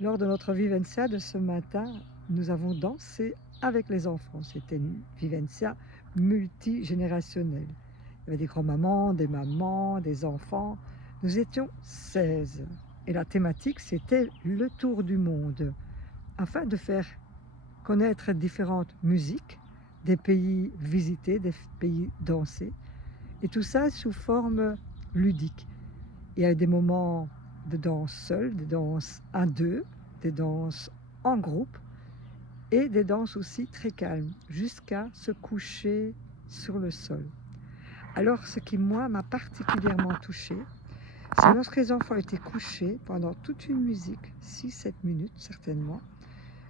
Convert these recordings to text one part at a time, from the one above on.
Lors de notre vivencia de ce matin, nous avons dansé avec les enfants. C'était une vivencia multigénérationnelle. Il y avait des grands-mamans, des mamans, des enfants. Nous étions 16. Et la thématique, c'était le tour du monde, afin de faire connaître différentes musiques, des pays visités, des pays dansés, et tout ça sous forme ludique. Il y a des moments de danse seule, des danses à deux, des danses en groupe et des danses aussi très calmes, jusqu'à se coucher sur le sol. Alors, ce qui, moi, m'a particulièrement touchée, c'est lorsque les enfants étaient couchés pendant toute une musique, 6-7 minutes certainement,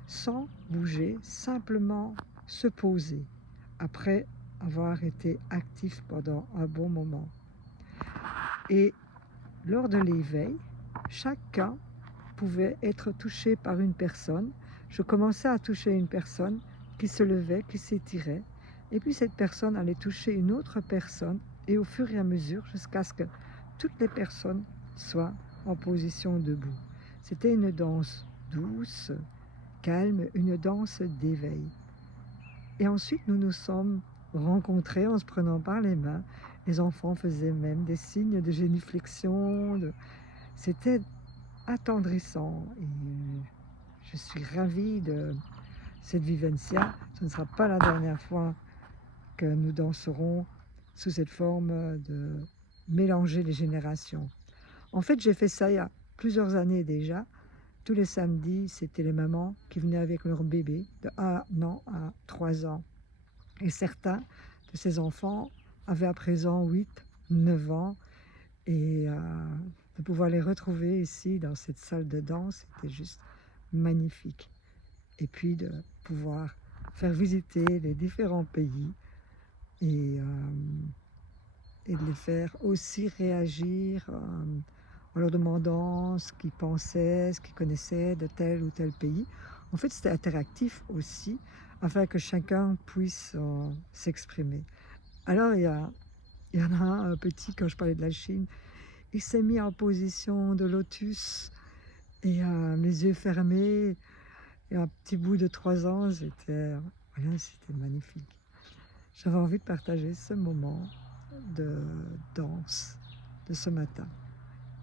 sans bouger, simplement se poser, après avoir été actifs pendant un bon moment. Et lors de l'éveil, chacun pouvait être touché par une personne. Je commençais à toucher une personne qui se levait, qui s'étirait, et puis cette personne allait toucher une autre personne, et au fur et à mesure, jusqu'à ce que toutes les personnes soient en position debout. C'était une danse douce, calme, une danse d'éveil. Et ensuite, nous nous sommes rencontrés en se prenant par les mains. Les enfants faisaient même des signes de génuflexion. C'était attendrissant. Et je suis ravie de cette vivencia. Ce ne sera pas la dernière fois que nous danserons sous cette forme de mélanger les générations. En fait, j'ai fait ça il y a plusieurs années déjà. Tous les samedis, c'était les mamans qui venaient avec leur bébé de 1 an à 3 ans. Et certains de ces enfants avaient à présent 8, 9 ans. Et de pouvoir les retrouver ici dans cette salle de danse, c'était juste magnifique. Et puis de pouvoir faire visiter les différents pays et, et de les faire aussi réagir en leur demandant ce qu'ils pensaient, ce qu'ils connaissaient de tel ou tel pays. En fait, c'était interactif aussi, afin que chacun puisse s'exprimer. Alors, il y en a un petit, quand je parlais de la Chine, il s'est mis en position de lotus et les yeux fermés. Et un petit bout de 3 ans, c'était magnifique. J'avais envie de partager ce moment de danse de ce matin.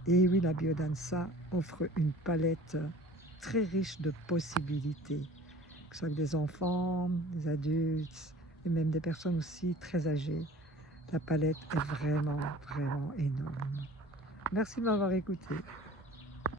Et oui, la biodanza offre une palette très riche de possibilités, que ce soit avec des enfants, des adultes et même des personnes aussi très âgées. La palette est vraiment, vraiment énorme. Merci de m'avoir écouté.